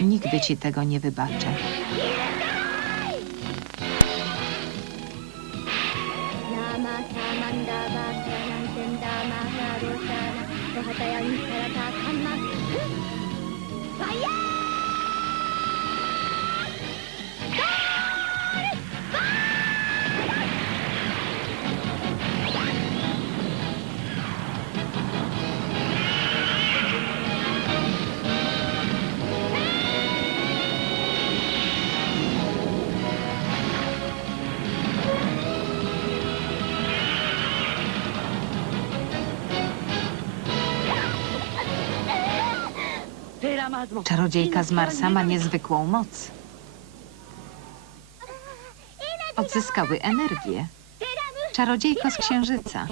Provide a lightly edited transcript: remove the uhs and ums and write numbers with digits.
Nigdy ci tego nie wybaczę. Czarodziejka z Marsa ma niezwykłą moc. Odzyskały energię. Czarodziejko z Księżyca.